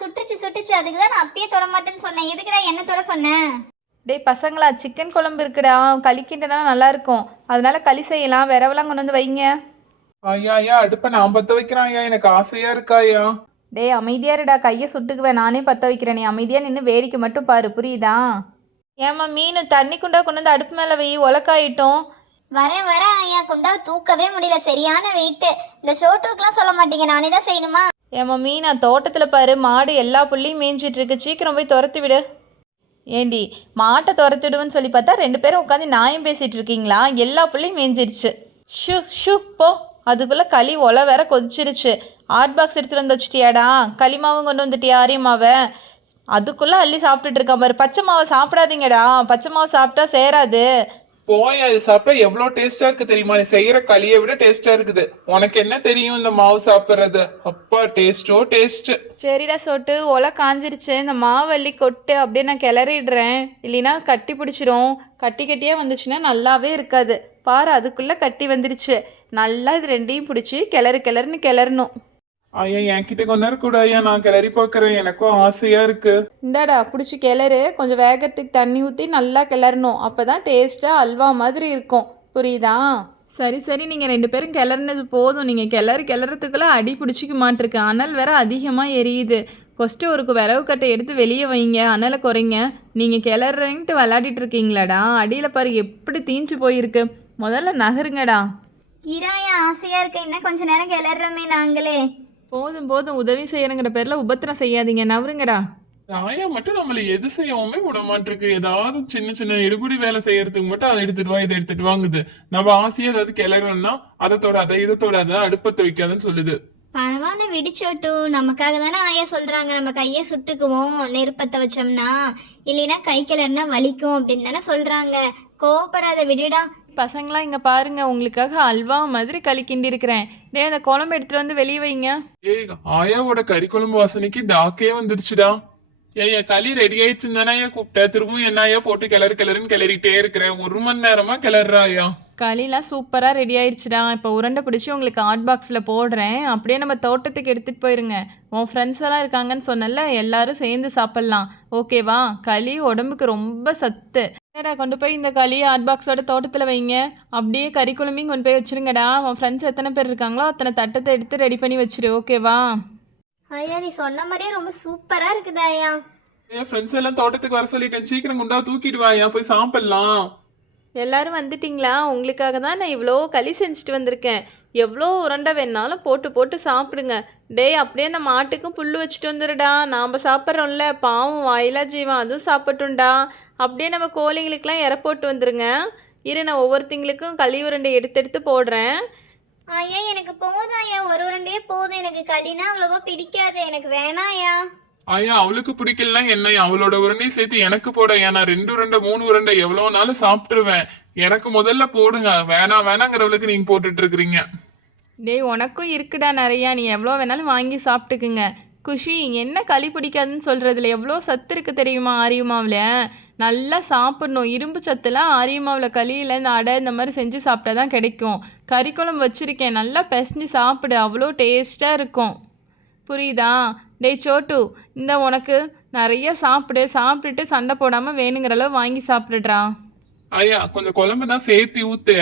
சுட்டுச்சு சுட்டுச்சு, அதுக்கு தான் நான் அப்பயே தொட மாட்டேன்னு சொன்னேன். எதுக்குடா என்ன தொட சொன்னேன்? டேய் பசங்களா, சிக்கன் குழம்பு இருக்குடா, களிக்கிட்டனா நல்லாயிருக்கும். அதனால களி செய்யலாம், விரவெல்லாம் கொண்டு வந்து வைங்க. ஐயா ஐயா, அடுப்ப நான் பத்த வைக்கிறேன் ஐயா, எனக்கு ஆசையா இருக்கா ஐயா. டேய் அமைதியா இருடா, கையை சுட்டுக்குவேன், நானே பற்ற வைக்கிறேன். நீ அமைதியாக நின்று வேடிக்கை மட்டும் பாரு, புரியுதா? ஏம்மா மீன் தண்ணி குண்டா கொண்டு வந்து அடுப்பு மேலே வை, உலக்காயிட்டோம். வரேன் வரேன் ஐயா, குண்டா தூக்கவே முடியல, சரியான வெயிட்டு. இந்த ஷோட்டுக்கெல்லாம் சொல்ல மாட்டீங்க, நானே தான் செய்யணுமா? ஏம்மா மீனா, தோட்டத்தில் பாரு, மாடு எல்லா புள்ளையும் மேய்ஞ்சிட்டு இருக்கு, சீக்கிரம் போய் துரத்தி விடு. ஏண்டி, மாட்டை துரத்திடுவேன்னு சொல்லி பார்த்தா 2 பேரும் உட்காந்து நியாயம் பேசிகிட்டு இருக்கீங்களா? எல்லா புள்ளையும் மேய்ஞ்சிருச்சு. ஷூ ஷூ போ. அதுக்குள்ளே களி ஒலை வேற கொதிச்சிருச்சு. ஹாட் பாக்ஸ் எடுத்துகிட்டு வந்து வச்சுட்டியாடா? களி மாவும் கொண்டு வந்துட்டியா? ஆரியமாவை அதுக்குள்ளே அள்ளி சாப்பிட்டுட்டு இருக்கான் பாரு. பச்சை மாவை சாப்பிடாதீங்கடா, பச்சை மாவு சாப்பிட்டா சேராது. போய் அது சாப்பிட்டா எவ்வளவு டேஸ்டா இருக்கு தெரியுமா? நீ செய்யற களியை விட டேஸ்டா இருக்குது. உனக்கு என்ன தெரியும் இந்த மாவு சாப்பிட்றது? அப்பா டேஸ்டோ டேஸ்ட். சரிடா சோட்டு, ஒலை காஞ்சிருச்சு. இந்த மாவு அள்ளி கொட்டு, அப்படியே நான் கிளறிடுறேன். இல்லைன்னா கட்டி பிடிச்சிரும். கட்டி கட்டியாக வந்துச்சுன்னா நல்லாவே இருக்காது. பாரு, அதுக்குள்ளே கட்டி வந்துருச்சு. நல்லா இது ரெண்டையும் பிடிச்சி கிளறுன்னு கிளறணும். ஐயா என்கிட்ட கொஞ்ச நேரம் கூட ஐயா, நான் கிளறி பார்க்கறேன், எனக்கும் ஆசையா இருக்கு. இந்தாடா பிடிச்சி கிளறு. கொஞ்சம் வேகத்துக்கு தண்ணி ஊற்றி நல்லா கிளறணும். அப்போ தான் டேஸ்ட்டாக அல்வா மாதிரி இருக்கும், புரியுதா? சரி நீங்கள் 2 பேரும் கிளறினது போதும். நீங்கள் கிளறதுக்குள்ளே அடி பிடிச்சிக்க மாட்டிருக்கு. அனல் வேற அதிகமாக எரியுது. ஃபஸ்ட்டு ஒரு விரவு கட்டை எடுத்து வெளியே வைங்க, அனலை குறைங்க. நீங்கள் கிளறன்ட்டு விளையாடிட்டு இருக்கீங்களாடா? அடியில் பாரு எப்படி தீஞ்சு போயிருக்கு. முதல்ல நகருங்கடா. இராயா, ஆசையா இருக்கு, இன்னும் கொஞ்ச நேரம் கிளறமே நாங்களே. போதும் உதவி செய்யறங்கிற பேரில் உபத்திரம் செய்யாதீங்க, நவருங்கடா. ஆயா மட்டும் நம்மள எது செய்யவுமே விட மாட்டிருக்கு. ஏதாவது சின்ன சின்ன எடுபடி வேலை செய்யறதுக்கு மட்டும் அதை எடுத்துட்டு வா, இதை எடுத்துட்டு வாங்குது. நம்ம ஆசையா ஏதாவது கிளறணும்னா அதை தொடாத, இதை தொடாத, அடுப்பத்தை வைக்காதுன்னு சொல்லுது. பரவாயில்ல விடிச்சோட்டு, நமக்காக தானே ஆயா சொல்றாங்க. நம்ம கையை சுட்டுக்குவோம் நெருப்பத்தை வச்சோம்னா, இல்லைன்னா கை கிளறுனா வலிக்கும் அப்படின்னு தானே சொல்றாங்க. கோவப்படாத, விடுடா. பசங்களாம் இங்கே பாருங்க, உங்களுக்காக அல்வா மாதிரி களி கிண்டி இருக்கிறேன். டே, அந்த குழம்பு எடுத்துட்டு வந்து வெளியே வைங்க. ஏய், ஆயாவோட கறி குழம்பு வாசனைக்கு டாக்கே வந்துருச்சுடா. ஏய்யா, களி ரெடி ஆயிடுச்சுன்னு தானே ஐயா கூப்பிட்ட? திரும்பவும் என்ன ஐயா போட்டு கிளறுன்னு கிளறிட்டே இருக்கிறேன். 1 மணி நேரமா கிளறாயா? களிலாம் சூப்பராக ரெடி ஆயிடுச்சுடா. இப்போ உருண்டை பிடிச்சி உங்களுக்கு ஹாட் பாக்ஸில் போடுறேன். அப்படியே நம்ம தோட்டத்துக்கு எடுத்துகிட்டு போயிருங்க. உன் ஃப்ரெண்ட்ஸ் எல்லாம் இருக்காங்கன்னு சொன்னல, எல்லாரும் சேர்ந்து சாப்பிட்லாம், ஓகேவா? களி உடம்புக்கு ரொம்ப சத்து. சரிடா, கொண்டு போய் இந்த களியை ஹாட் பாக்ஸோட தோட்டத்தில் வைங்க. அப்படியே கறி குழம்பையும் கொண்டு போய் வச்சுருங்கடா. உன் ஃப்ரெண்ட்ஸ் எத்தனை பேர் இருக்காங்களோ அத்தனை தட்டத்தை எடுத்து ரெடி பண்ணி வச்சிரு, ஓகேவா? ஐயா, நீ சொன்ன மாதிரியே ரொம்ப சூப்பரா இருக்குது ஐயா. என் ஃப்ரெண்ட்ஸ் எல்லாம் தோட்டத்துக்கு வர சொல்லிட்டேன், சீக்கிரம் குண்டா தூக்கிட்டு வாயா, போய் சாப்பிடலாம். எல்லாரும் வந்துட்டிங்களா? உங்களுக்காக தான் நான் இவ்வளோ களி செஞ்சுட்டு வந்திருக்கேன். எவ்வளோ உருண்டை வேணாலும் போட்டு சாப்பிடுங்க. டேய், அப்படியே நம்ம மாட்டுக்கும் புல் வச்சுட்டு வந்துடுடா. நாம் சாப்பிட்றோம்ல, பாவம் வாயிலா ஜீவன், அதுவும் சாப்பிட்டுண்டா. அப்படியே நம்ம கோழிங்களுக்கெல்லாம் இற போட்டு வந்துருங்க. இரு, நான் ஒவ்வொருத்திங்களுக்கும் களி உருண்டை எடுத்து போடுறேன். ஐயா, எனக்கு போதும் ஐயா, ஒரு உருண்டையே போதும். எனக்கு களினா அவ்வளவா பிடிக்காது, எனக்கு வேணாம் ஐயா. ஐயா, அவளுக்கு பிடிக்கலாம் என்ன, அவளோட உருண்டையும் சேர்த்து எனக்கு போட. ஏன்னா 2 உருண்டை 3 உருண்டை எவ்வளவு நாளும் சாப்பிட்டுருவேன். எனக்கு முதல்ல போடுங்க, வேணாங்கிறவளுக்கு நீங்க போட்டுட்டு இருக்கிறீங்க. டேய், உனக்கும் இருக்குடா நிறையா, நீ எவ்வளோ வேணாலும் வாங்கி சாப்பிட்டுக்குங்க. குஷி, என்ன களி பிடிக்காதுன்னு சொல்கிறதுல எவ்வளோ சத்து இருக்குது தெரியுமா? ஆரியமாவில் நல்லா சாப்பிட்ணும். இரும்பு சத்துலாம் ஆரியமாவில் களியில் இந்த அடை இந்த மாதிரி செஞ்சு சாப்பிட்டா தான் கிடைக்கும். கறி குழம்பு வச்சுருக்கேன், நல்லா பிசைஞ்சு சாப்பிடு, அவ்வளோ டேஸ்ட்டாக இருக்கும், புரியுதா? டேய் சோட்டு, இந்த உனக்கு நிறைய சாப்பிட்டுட்டு சண்டை போடாமல் வேணுங்கிற அளவு வாங்கி சாப்பிடுறா. ஐயா, கொஞ்சம் குழம்பு தான் சேர்த்து ஊத்து.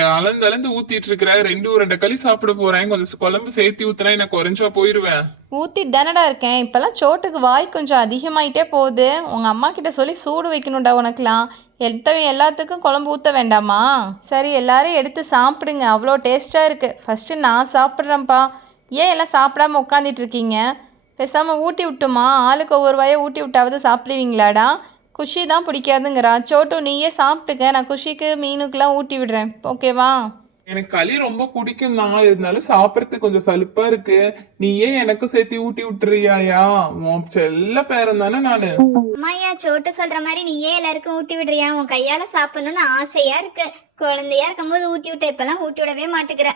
அளந்து ஊத்திட்டு இருக்கிற. 2 உருண்டை களி சாப்பிட போறேன், கொஞ்சம் குழம்பு சேர்த்து ஊத்துனா எனக்கு குறைஞ்சா போயிருவேன். ஊற்றிட்டு தானடா இருக்கேன். இப்போல்லாம் சோட்டுக்கு வாய் கொஞ்சம் அதிகமாயிட்டே போகுது. உங்கள் அம்மா கிட்ட சொல்லி சூடு வைக்கணும்டா உனக்கெலாம். எல்லாத்துக்கும் குழம்பு ஊற்ற வேண்டாமா? சரி, எல்லாரும் எடுத்து சாப்பிடுங்க, அவ்வளோ டேஸ்ட்டாக இருக்குது. ஃபஸ்ட்டு நான் சாப்பிட்றேன்ப்பா. ஏன் எல்லாம் சாப்பிடாம உட்காந்துட்டு இருக்கீங்க? பேசாமல் ஊட்டி விட்டுமா? ஆளுக்கு ஒவ்வொரு வாயை ஊட்டி விட்டாவது சாப்பிடுவீங்களாடா? குஷி தான் பிடிக்காதுங்கிறா. சோட்டு, நீயே சாப்பிட்டுக்க, நான் குஷிக்கு மீனுக்கெலாம் ஊட்டி விடுறேன், ஓகேவா? எனக்கு களி ரொம்ப பிடிக்கும் தான், இருந்தாலும் சாப்பிட்றதுக்கு கொஞ்சம் சலுப்பா இருக்கு. நீ ஏன் எனக்கும் சேர்த்து ஊட்டி விட்டுறியாயா? உன் செல்ல பேரன் தானே நானு. அம்மாயா, சோட்டு சொல்ற மாதிரி நீயே எல்லாருக்கும் ஊட்டி விடுறியா? உன் கையால சாப்பிடணும்னு ஆசையா இருக்கு. குழந்தையா இருக்கும்போது ஊட்டி விட்ட, இப்பெல்லாம் ஊட்டி விடவே மாட்டேங்கிற.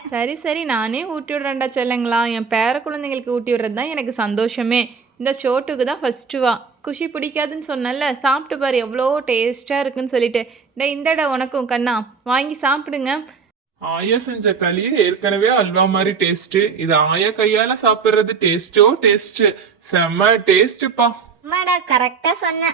சரி நானே ஊட்டி விடுறேன்டா செல்லுங்களா. என் பேர குழந்தைங்களுக்கு ஊட்டி விடுறது தான் எனக்கு சந்தோஷமே. இந்த சோட்டுக்கு தான் ஃபஸ்ட்டு வா. குஷி பிடிக்காதுன்னு சொன்னல, சாப்பிட்டு பாரு எவ்வளோ டேஸ்ட்டாக இருக்குன்னு சொல்லிட்டு. இந்தடா உனக்கும் கண்ணா, வாங்கி சாப்பிடுங்க. ஆயா செஞ்ச களியே ஏற்கனவே அல்வா மாதிரி டேஸ்ட். இது ஆயா கையால சாப்பிடுறது டேஸ்டோ டேஸ்ட். செம்ம டேஸ்ட்ப்பா. அம்மாடா கரெக்டா சொன்ன.